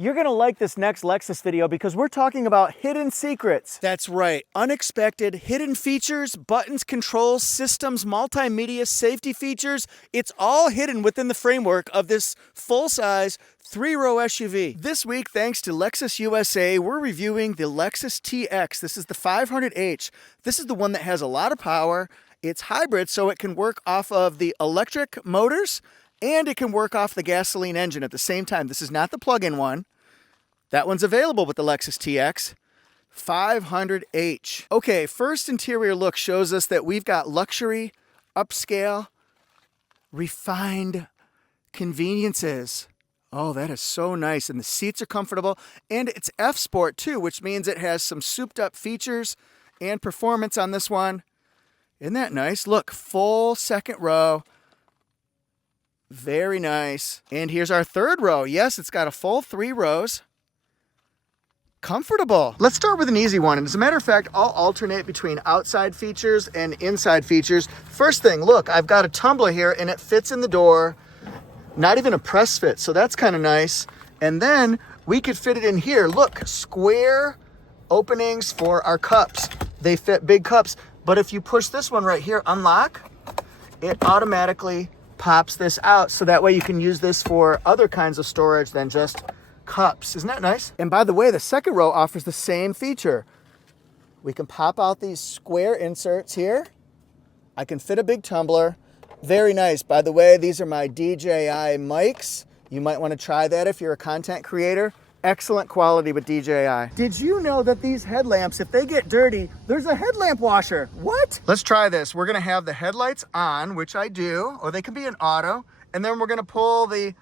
You're gonna like this next Lexus video because we're talking about hidden secrets. That's right, unexpected hidden features, buttons, controls, systems, multimedia, safety features. It's all hidden within the framework of this full-size 3-row SUV. This week, thanks to Lexus USA, we're reviewing the Lexus TX. This is the 500H. This is the one that has a lot of power. It's hybrid, so it can work off of the electric motors and it can work off the gasoline engine at the same time. This is not the plug-in one. That one's available with the Lexus TX 500H. Okay, first interior look shows us that we've got luxury, upscale, refined conveniences. Oh, that is so nice. And the seats are comfortable. And it's F-Sport too, which means it has some souped up features and performance on this one. Isn't that nice? Look, full second row. Very nice. And here's our third row. Yes, it's got a full 3 rows. Comfortable. Let's start with an easy one. And as a matter of fact, I'll alternate between outside features and inside features. First thing, look, I've got a tumbler here and it fits in the door. Not even a press fit, so that's kind of nice. And then we could fit it in here. Look, square openings for our cups. They fit big cups. But if you push this one right here, unlock, it automatically pops this out, so that way you can use this for other kinds of storage than just cups. Isn't that nice? And by the way, the second row offers the same feature. We can pop out these square inserts here. I can fit a big tumbler. Very nice. By the way, these are my DJI mics. You might want to try that if you're a content creator. Excellent quality with DJI. Did you know that these headlamps, if they get dirty, there's a headlamp washer? What? Let's try this. We're gonna have the headlights on, which I do, or they can be in auto, and then we're gonna pull the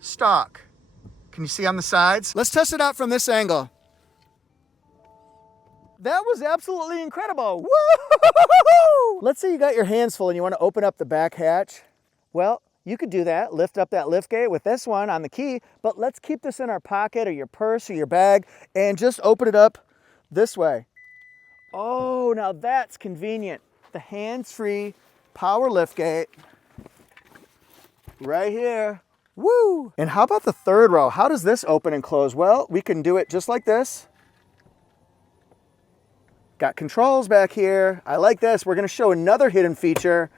stock. Can you see on the sides? Let's test it out from this angle. That was absolutely incredible. Woo! Let's say you got your hands full and you wanna open up the back hatch. Well, you could do that, lift up that lift gate with this one on the key, but let's keep this in our pocket or your purse or your bag and just open it up this way. Oh, now that's convenient. The hands-free power lift gate right here. Woo! And how about the third row? How does this open and close? Well, we can do it just like this. Got controls back here. I like this. We're gonna show another hidden feature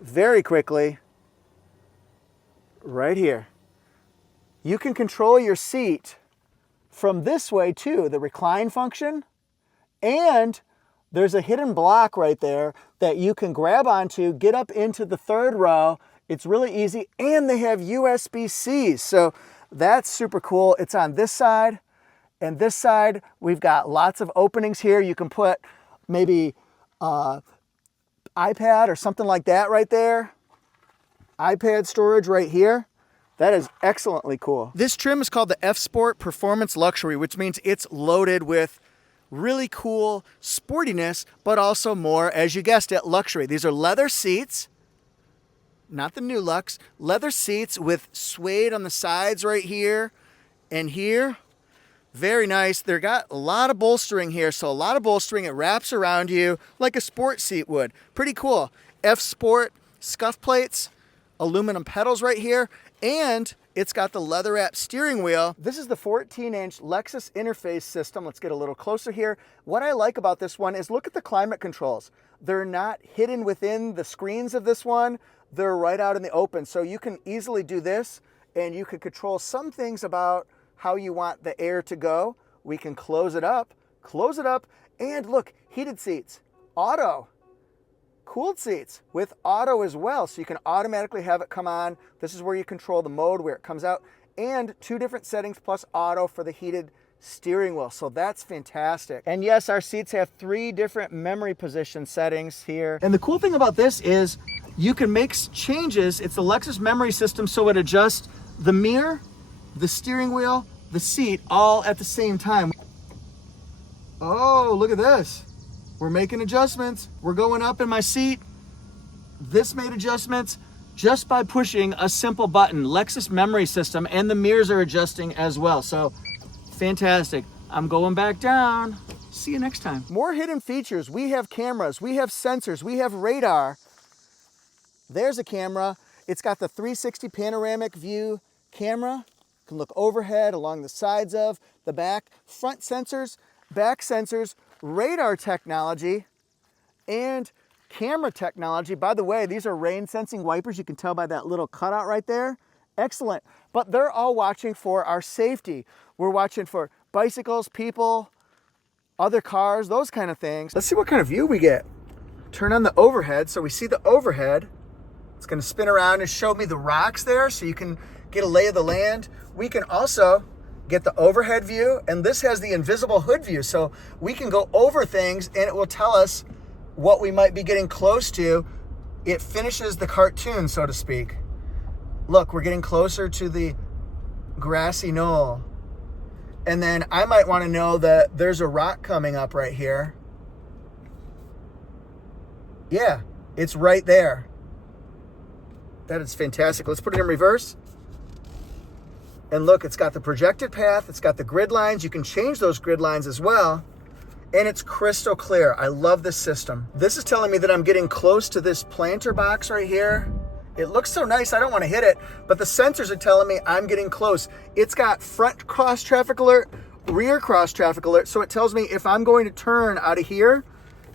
very quickly. Right here. You can control your seat from this way too, the recline function. And there's a hidden block right there that you can grab onto, get up into the third row. It's really easy, and they have USB-Cs, so that's super cool. It's on this side, and this side, we've got lots of openings here. You can put maybe iPad or something like that right there. iPad storage right here. That is excellently cool. This trim is called the F-Sport Performance Luxury, which means it's loaded with really cool sportiness, but also more, as you guessed it, luxury. These are leather seats, not the new Lux, leather seats with suede on the sides right here and here. Very nice. They've got a lot of bolstering here, so a lot of bolstering. It wraps around you like a sport seat would. Pretty cool. F-Sport scuff plates, aluminum pedals right here, and it's got the leather wrap steering wheel. This is the 14-inch Lexus interface system. Let's get a little closer here. What I like about this one is look at the climate controls. They're not hidden within the screens of this one. They're right out in the open. So you can easily do this, and you can control some things about how you want the air to go. We can close it up, and look, heated seats, auto. Cooled seats with auto as well, so you can automatically have it come on. This is where you control the mode where it comes out, and 2 different settings plus auto for the heated steering wheel, so that's fantastic. And yes, our seats have 3 different memory position settings here. And the cool thing about this is you can make changes. It's the Lexus memory system, so it adjusts the mirror, the steering wheel, the seat all at the same time. Oh, look at this. We're making adjustments. We're going up in my seat. This made adjustments just by pushing a simple button. Lexus memory system, and the mirrors are adjusting as well. So fantastic. I'm going back down. See you next time. More hidden features. We have cameras, we have sensors, we have radar. There's a camera. It's got the 360 panoramic view camera. can look overhead, along the sides of, the back, front sensors, back sensors, radar technology, and camera technology. By the way, these are rain sensing wipers. You can tell by that little cutout right there. Excellent. But they're all watching for our safety. We're watching for bicycles, people, other cars, those kind of things. Let's see what kind of view we get. Turn on the overhead so we see the overhead. It's going to spin around and show me the rocks there so you can get a lay of the land. We can also get the overhead view, and this has the invisible hood view, so we can go over things and it will tell us what we might be getting close to. It finishes the cartoon, so to speak. Look, we're getting closer to the grassy knoll. And then I might want to know that there's a rock coming up right here. Yeah, it's right there. That is fantastic. Let's put it in reverse. And look, it's got the projected path. It's got the grid lines. You can change those grid lines as well. And it's crystal clear. I love this system. This is telling me that I'm getting close to this planter box right here. It looks so nice, I don't want to hit it, but the sensors are telling me I'm getting close. It's got front cross traffic alert, rear cross traffic alert, so it tells me if I'm going to turn out of here,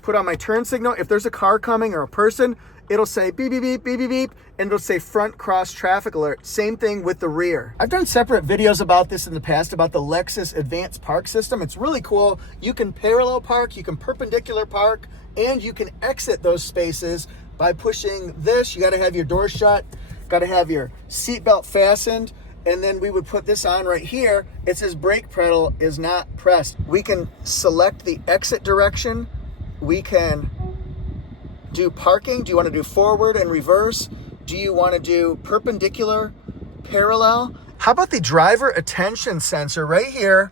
put on my turn signal, if there's a car coming or a person, it'll say beep, beep, beep, beep, beep, beep, and it'll say front cross traffic alert. Same thing with the rear. I've done separate videos about this in the past, about the Lexus Advanced Park System. It's really cool. You can parallel park, you can perpendicular park, and you can exit those spaces by pushing this. You gotta have your door shut, gotta have your seatbelt fastened, and then we would put this on right here. It says brake pedal is not pressed. We can select the exit direction. We can do parking. Do you wanna do forward and reverse? Do you wanna do perpendicular, parallel? How about the driver attention sensor right here?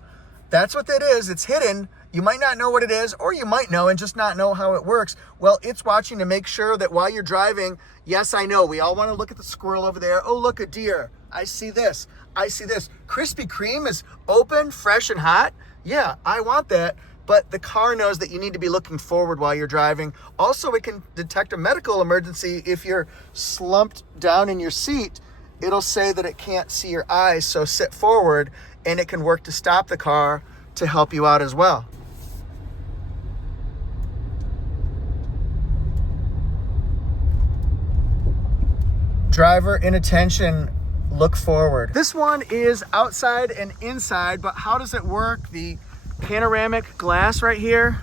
That's what that is, it's hidden. You might not know what it is, or you might know and just not know how it works. Well, it's watching to make sure that while you're driving, yes, I know, we all want to look at the squirrel over there. Oh, look, a deer. I see this. I see this. Krispy Kreme is open, fresh, and hot. Yeah, I want that. But the car knows that you need to be looking forward while you're driving. Also, it can detect a medical emergency. If you're slumped down in your seat, it'll say that it can't see your eyes, so sit forward, and it can work to stop the car to help you out as well. Driver inattention, look forward. This one is outside and inside, but how does it work? The panoramic glass right here.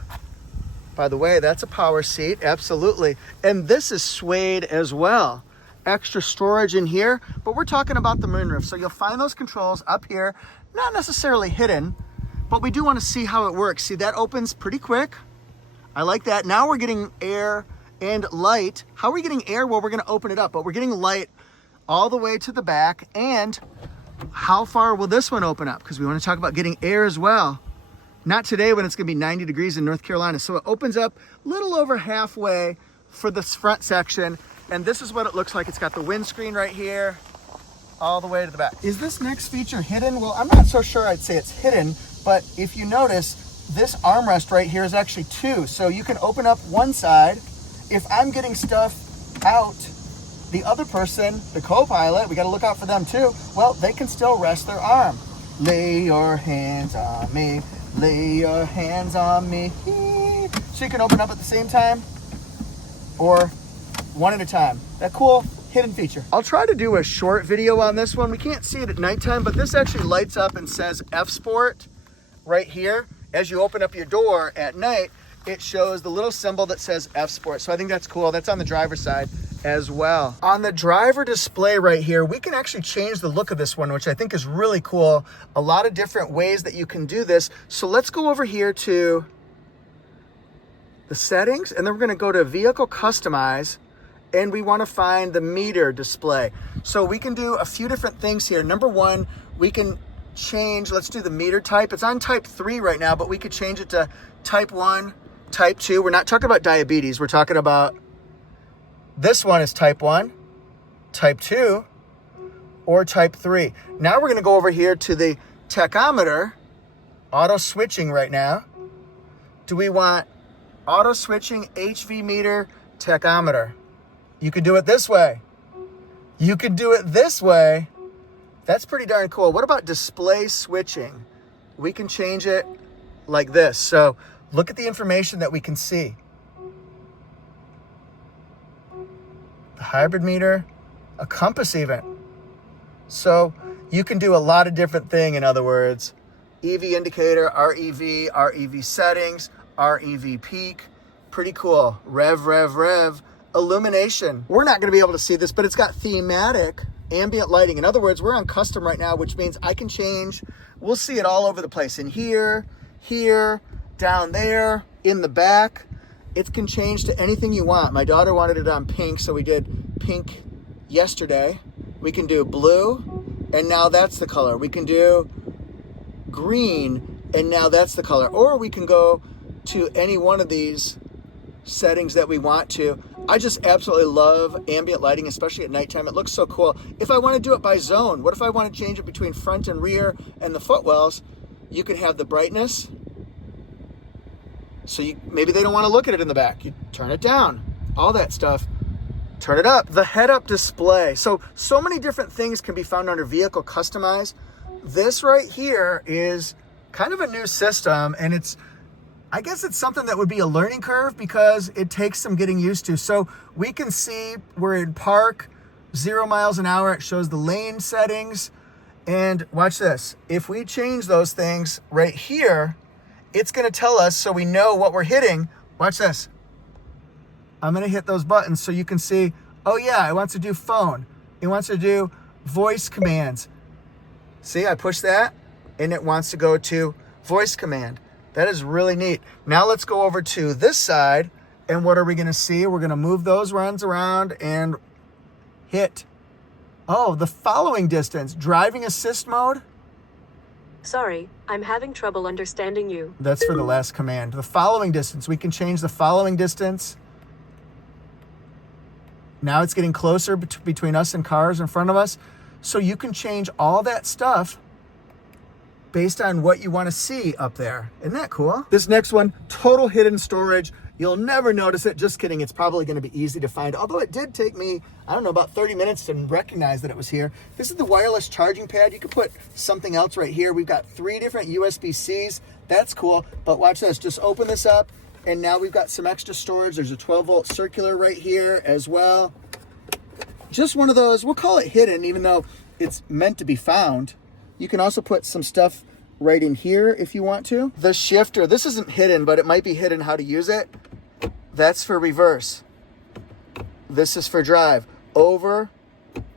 By the way, that's a power seat, absolutely. And this is suede as well. Extra storage in here, but we're talking about the moonroof. So you'll find those controls up here, not necessarily hidden, but we do want to see how it works. See, that opens pretty quick. I like that. Now we're getting air and light. How are we getting air? Well, we're going to open it up, but we're getting light all the way to the back. And how far will this one open up? Because we want to talk about getting air as well. Not today when it's going to be 90 degrees in North Carolina. So it opens up a little over halfway for this front section. And this is what it looks like. It's got the windscreen right here all the way to the back. Is this next feature hidden? Well, I'm not so sure I'd say it's hidden, but if you notice, this armrest right here is actually two. So you can open up one side. If I'm getting stuff out, the other person, the co-pilot, we got to look out for them too. Well, they can still rest their arm. Lay your hands on me, lay your hands on me. So you can open up at the same time or one at a time. That cool hidden feature. I'll try to do a short video on this one. We can't see it at nighttime, but this actually lights up and says F Sport right here. As you open up your door at night, it shows the little symbol that says F Sport. So I think that's cool. That's on the driver's side as well. On the driver display right here, we can actually change the look of this one, which I think is really cool. A lot of different ways that you can do this. So let's go over here to the settings, and then we're going to go to Vehicle Customize, and we want to find the meter display. So we can do a few different things here. Number one, we can change, let's do the meter type. It's on type 3 right now, but we could change it to type 1, type 2. We're not talking about diabetes. We're talking about this one is type 1, type 2, or type 3. Now we're going to go over here to the tachometer, auto switching right now. Do we want auto switching HV meter tachometer? You could do it this way. You could do it this way. That's pretty darn cool. What about display switching? We can change it like this. So look at the information that we can see. The hybrid meter, a compass even. So you can do a lot of different things, in other words. EV indicator, REV settings, REV peak. Pretty cool. Rev. Illumination. We're not going to be able to see this, but it's got thematic ambient lighting. In other words, we're on custom right now, which means I can change. We'll see it all over the place. In here, down there, in the back. It can change to anything you want. My daughter wanted it on pink, so we did pink yesterday. We can do blue, and now that's the color. We can do green, and now that's the color. Or we can go to any one of these settings that we want to. I just absolutely love ambient lighting, especially at nighttime. It looks so cool. If I want to do it by zone, what if I want to change it between front and rear and the footwells? You could have the brightness. So maybe they don't want to look at it in the back. You turn it down, all that stuff. Turn it up. The head-up display. So many different things can be found under Vehicle Customize. This right here is kind of a new system, and I guess it's something that would be a learning curve because it takes some getting used to. So we can see we're in park, 0 miles an hour. It shows the lane settings. And watch this. If we change those things right here, it's going to tell us so we know what we're hitting. Watch this. I'm going to hit those buttons so you can see, oh yeah, it wants to do phone. It wants to do voice commands. See, I push that and it wants to go to voice command. That is really neat. Now let's go over to this side, and what are we going to see? We're going to move those runs around and hit, the following distance, driving assist mode. Sorry, I'm having trouble understanding you. That's for the last command. The following distance, we can change the following distance. Now it's getting closer between us and cars in front of us. So you can change all that stuff based on what you want to see up there. Isn't that cool? This next one, total hidden storage. You'll never notice it. Just kidding. It's probably going to be easy to find. Although it did take me, I don't know, about 30 minutes to recognize that it was here. This is the wireless charging pad. You could put something else right here. We've got 3 different USB-Cs. That's cool. But watch this. Just open this up, and now we've got some extra storage. There's a 12-volt circular right here as well. Just one of those. We'll call it hidden, even though it's meant to be found. You can also put some stuff right in here if you want to. The shifter, this isn't hidden, but it might be hidden how to use it. That's for reverse. This is for drive. Over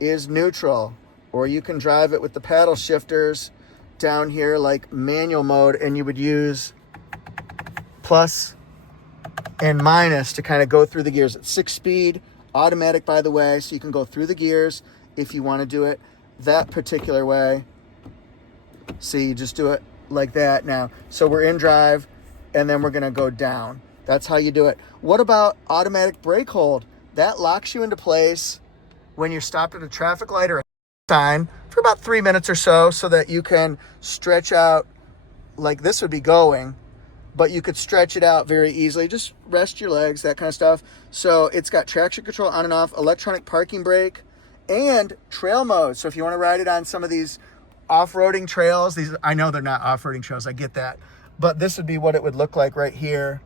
is neutral, or you can drive it with the paddle shifters down here like manual mode, and you would use plus and minus to kind of go through the gears. It's 6-speed, automatic by the way, so you can go through the gears if you want to do it that particular way. See, you just do it like that now. So we're in drive, and then we're going to go down. That's how you do it. What about automatic brake hold? That locks you into place when you're stopped at a traffic light or a sign for about 3 minutes or so that you can stretch out like this would be going, but you could stretch it out very easily. Just rest your legs, that kind of stuff. So it's got traction control on and off, electronic parking brake, and trail mode. So if you want to ride it on some of these off-roading trails, I know they're not off-roading trails, I get that, but this would be what it would look like right here.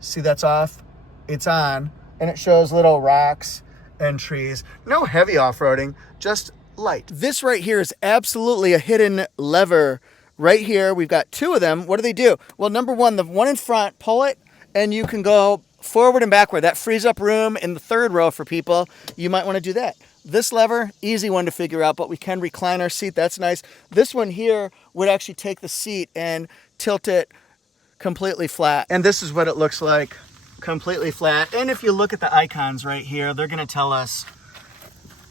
See, that's off, it's on, and it shows little rocks and trees. No heavy off-roading, just light. This right here is absolutely a hidden lever. Right here, we've got 2 of them. What do they do? Well, number one, the one in front, pull it, and you can go forward and backward. That frees up room in the 3rd row for people. You might want to do that. This lever, easy one to figure out, but we can recline our seat. That's nice. This one here would actually take the seat and tilt it completely flat. And this is what it looks like, completely flat. And if you look at the icons right here, they're going to tell us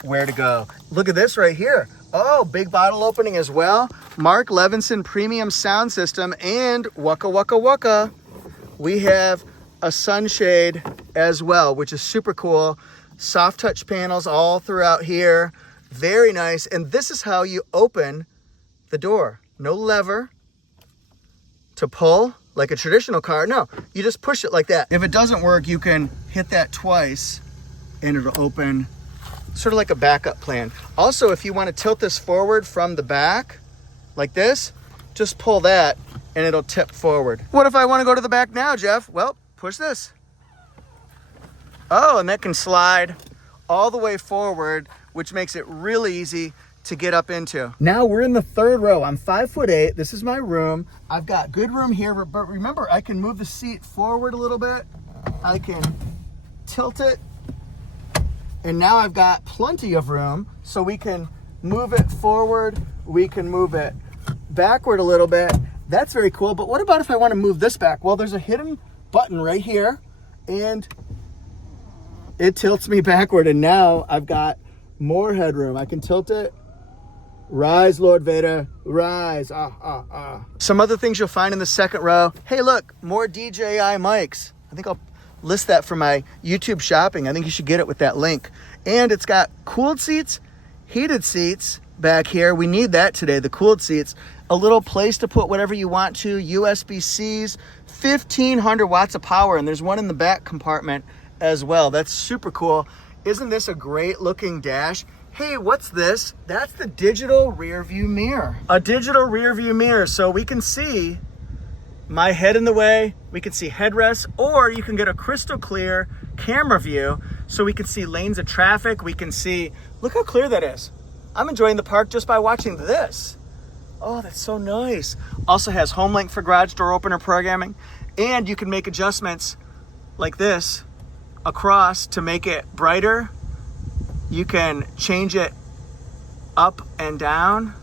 where to go. Look at this right here. Oh, big bottle opening as well. Mark Levinson premium sound system, and waka waka waka. We have a sunshade as well, which is super cool. Soft touch panels all throughout here. Very nice. And this is how you open the door. No lever to pull like a traditional car. No, you just push it like that. If it doesn't work, you can hit that twice and it'll open sort of like a backup plan. Also, if you want to tilt this forward from the back, like this, just pull that and it'll tip forward. What if I want to go to the back now, Jeff? Well, push this. Oh, and that can slide all the way forward, which makes it really easy to get up into. Now we're in the third row. I'm 5'8". This is my room. I've got good room here, but remember, I can move the seat forward a little bit. I can tilt it. And now I've got plenty of room, so we can move it forward. We can move it backward a little bit. That's very cool. But what about if I want to move this back? Well, there's a hidden button right here, and it tilts me backward. And now I've got more headroom. I can tilt it. Rise, Lord Vader, rise. Some other things you'll find in the second row. Hey, look, more DJI mics. I think I'll list that for my YouTube shopping. I think you should get it with that link. And it's got cooled seats, heated seats back here. We need that today, the cooled seats. A little place to put whatever you want to. USB-Cs, 1,500 watts of power, and there's one in the back compartment as well. That's super cool. Isn't this a great looking dash? Hey, what's this? That's the digital rear view mirror. A digital rear view mirror, so we can see my head in the way, we can see headrests, or you can get a crystal clear camera view so we can see lanes of traffic. We can see, look how clear that is. I'm enjoying the park just by watching this. Oh, that's so nice. Also has home link for garage door opener programming, and you can make adjustments like this across to make it brighter. You can change it up and down.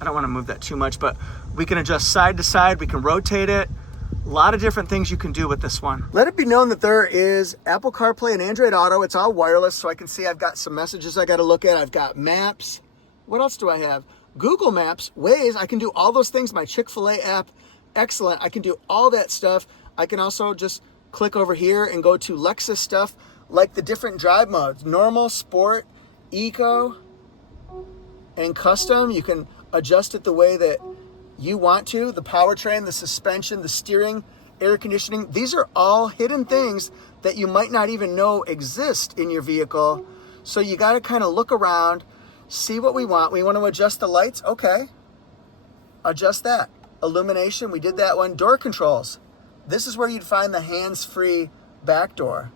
I don't want to move that too much, but we can adjust side to side. We can rotate it. A lot of different things you can do with this one. Let it be known that there is Apple CarPlay and Android Auto. It's all wireless, so I can see I've got some messages I got to look at. I've got maps. What else do I have? Google Maps, Waze. I can do all those things. My Chick-fil-A app, excellent. I can do all that stuff. I can also just click over here and go to Lexus stuff, like the different drive modes: normal, sport, eco, and custom. You can adjust it the way that you want to. The powertrain, the suspension, the steering, air conditioning. These are all hidden things that you might not even know exist in your vehicle. So you got to kind of look around, see what we want. We want to adjust the lights. Okay. Adjust that. Illumination, we did that one. Door controls. This is where you'd find the hands-free back door.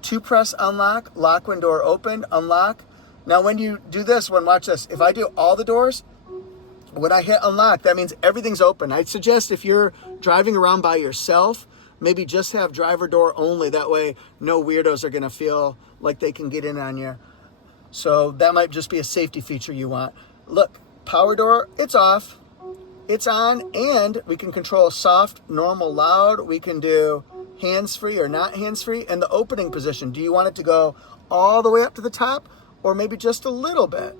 2-press unlock, lock when door opened, unlock. Now when you do this one, watch this. If I do all the doors, when I hit unlock, that means everything's open. I'd suggest if you're driving around by yourself, maybe just have driver door only. That way no weirdos are gonna feel like they can get in on you. So that might just be a safety feature you want. Look, power door, it's off. It's on, and we can control soft, normal, loud. We can do hands-free or not hands-free. And the opening position, do you want it to go all the way up to the top or maybe just a little bit?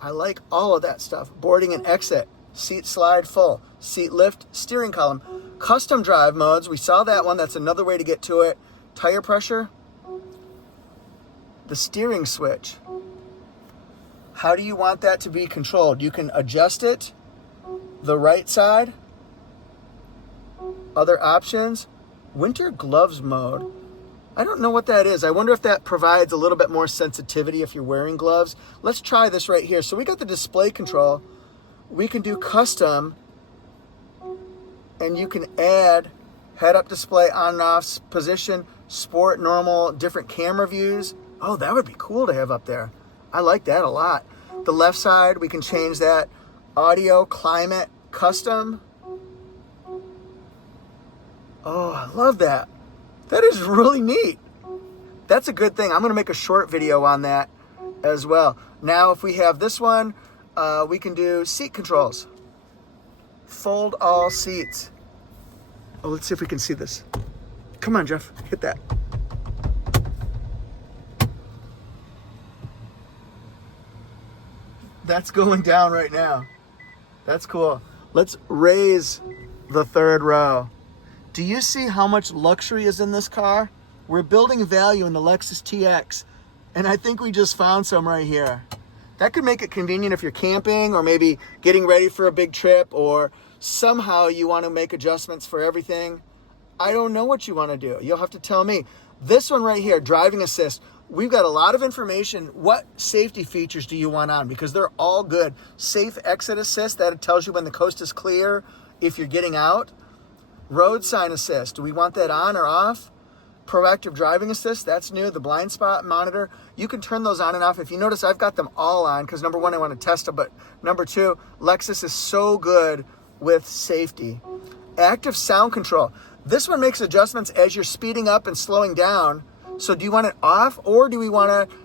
I like all of that stuff. Boarding and exit, seat slide full, seat lift, steering column. Custom drive modes, we saw that one. That's another way to get to it. Tire pressure, the steering switch. How do you want that to be controlled? You can adjust it. The right side, other options, winter gloves mode. I don't know what that is. I wonder if that provides a little bit more sensitivity if you're wearing gloves. Let's try this right here. So we got the display control. We can do custom, and you can add head-up display, on and off, position, sport, normal, different camera views. Oh, that would be cool to have up there. I like that a lot. The left side, we can change that. Audio, climate, custom. Oh, I love that. That is really neat. That's a good thing. I'm going to make a short video on that as well. Now, if we have this one, we can do seat controls. Fold all seats. Oh, let's see if we can see this. Come on, Jeff. Hit that. That's going down right now. That's cool. Let's raise the third row. Do you see how much luxury is in this car? We're building value in the Lexus TX, and I think we just found some right here. That could make it convenient if you're camping or maybe getting ready for a big trip, or somehow you want to make adjustments for everything. I don't know what you want to do. You'll have to tell me. This one right here, driving assist, we've got a lot of information. What safety features do you want on? Because they're all good. Safe exit assist, that tells you when the coast is clear if you're getting out. Road sign assist, do we want that on or off? Proactive driving assist, that's new. The blind spot monitor, you can turn those on and off. If you notice, I've got them all on because number one, I want to test them, but number two, Lexus is so good with safety. Active sound control. This one makes adjustments as you're speeding up and slowing down. So do you want it off, or do we want to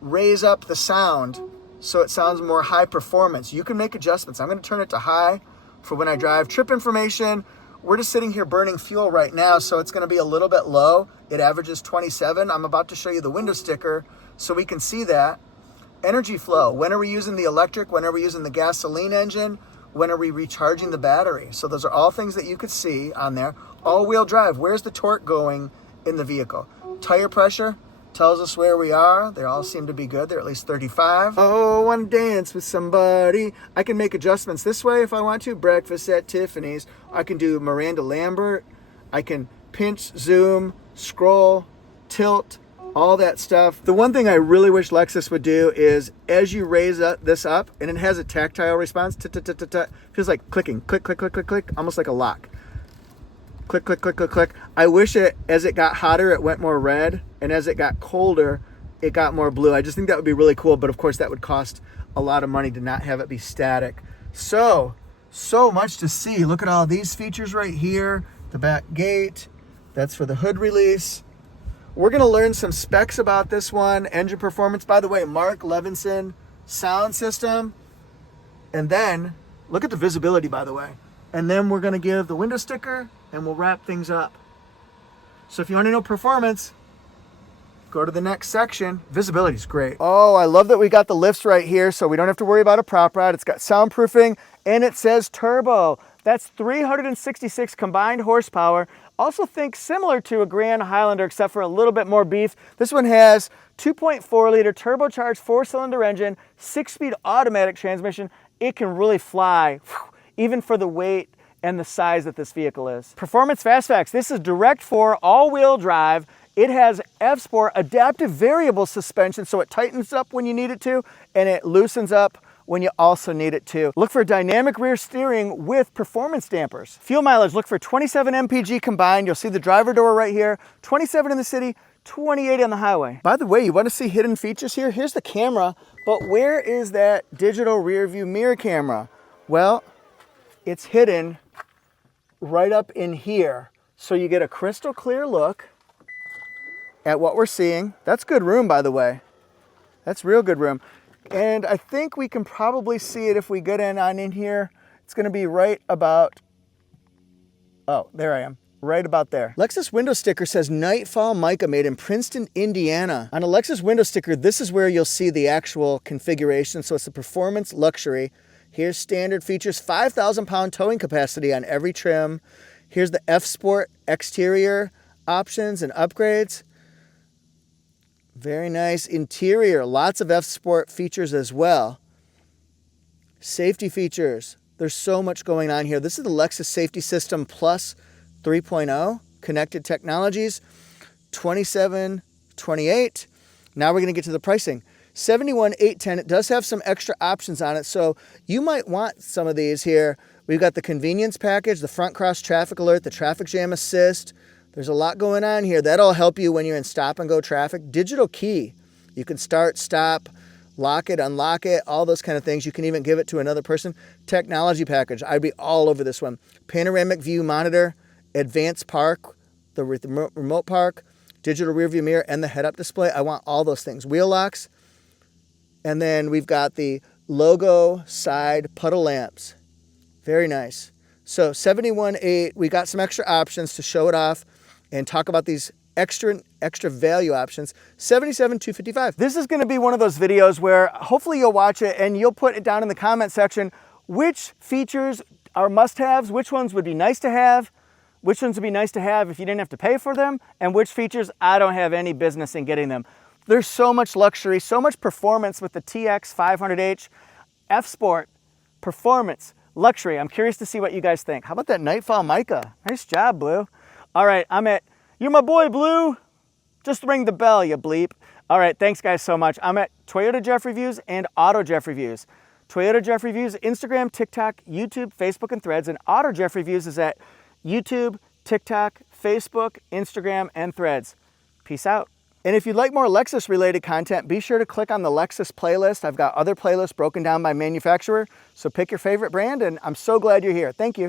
raise up the sound so it sounds more high performance? You can make adjustments. I'm going to turn it to high for when I drive. Trip information. We're just sitting here burning fuel right now, so it's going to be a little bit low. It averages 27. I'm about to show you the window sticker so we can see that. Energy flow. When are we using the electric? When are we using the gasoline engine? When are we recharging the battery? So those are all things that you could see on there. All-wheel drive. Where's the torque going in the vehicle? Tire pressure tells us where we are. They all seem to be good. They're at least 35. Oh, I want to dance with somebody. I can make adjustments this way if I want to. Breakfast at Tiffany's. I can do Miranda Lambert. I can pinch, zoom, scroll, tilt, all that stuff. The one thing I really wish Lexus would do is as you raise this up, and it has a tactile response, feels like clicking, click, click, click, click, click, almost like a lock. Click, click, click, click, click. I wish as it got hotter, it went more red, and as it got colder, it got more blue. I just think that would be really cool, but of course that would cost a lot of money to not have it be static. So much to see. Look at all these features right here. The back gate, that's for the hood release. We're gonna learn some specs about this one. Engine performance, by the way, Mark Levinson sound system. And then, look at the visibility, by the way. And then we're gonna give the window sticker and we'll wrap things up. So if you wanna know performance, go to the next section. Visibility is great. Oh, I love that we got the lifts right here so we don't have to worry about a prop rod. It's got soundproofing and it says turbo. That's 366 combined horsepower. Also think similar to a Grand Highlander except for a little bit more beef. This one has 2.4 liter turbocharged 4-cylinder engine, 6-speed automatic transmission. It can really fly, even for the weight and the size that this vehicle is. Performance Fast Facts. This is direct 4 all-wheel drive. It has F-Sport adaptive variable suspension, so it tightens up when you need it to, and it loosens up when you also need it to. Look for dynamic rear steering with performance dampers. Fuel mileage, look for 27 mpg combined. You'll see the driver door right here, 27 in the city, 28 on the highway. By the way, you want to see hidden features here? Here's the camera, but where is that digital rear view mirror camera? Well, it's hidden right up in here. So you get a crystal clear look at what we're seeing. That's good room, by the way. That's real good room. And I think we can probably see it if we get in here. It's gonna be right about, oh, there I am, right about there. Lexus window sticker says Nightfall Mica made in Princeton, Indiana. On a Lexus window sticker, this is where you'll see the actual configuration. So it's the Performance Luxury. Here's standard features, 5,000 pound towing capacity on every trim. Here's the F-Sport exterior options and upgrades. Very nice interior, lots of F-Sport features as well. Safety features, there's so much going on here. This is the Lexus Safety System Plus 3.0, connected technologies, 2728. Now we're gonna get to the pricing. 71,810, it does have some extra options on it, so you might want some of these here. We've got the convenience package, the front cross traffic alert, the traffic jam assist. There's a lot going on here. That'll help you when you're in stop and go traffic. Digital key, you can start, stop, lock it, unlock it, all those kind of things. You can even give it to another person. Technology package, I'd be all over this one. Panoramic view monitor, advanced park, the remote park, digital rear view mirror, and the head-up display. I want all those things. Wheel locks. And then we've got the logo side puddle lamps. Very nice. So 71.8, we got some extra options to show it off and talk about these extra value options. 77,255. This is going to be one of those videos where hopefully you'll watch it and you'll put it down in the comment section. Which features are must-haves? Which ones would be nice to have? Which ones would be nice to have if you didn't have to pay for them? And which features I don't have any business in getting them. There's so much luxury, so much performance with the TX 500H, F-Sport, performance, luxury. I'm curious to see what you guys think. How about that Nightfall Mica? Nice job, Blue. All right, you're my boy, Blue. Just ring the bell, you bleep. All right, thanks guys so much. I'm at AutoJeff Reviews and AutoJeff Reviews. AutoJeff Reviews, Instagram, TikTok, YouTube, Facebook, and Threads. And AutoJeff Reviews is at YouTube, TikTok, Facebook, Instagram, and Threads. Peace out. And if you'd like more Lexus related content, be sure to click on the Lexus playlist. I've got other playlists broken down by manufacturer, so pick your favorite brand, and I'm so glad you're here. Thank you.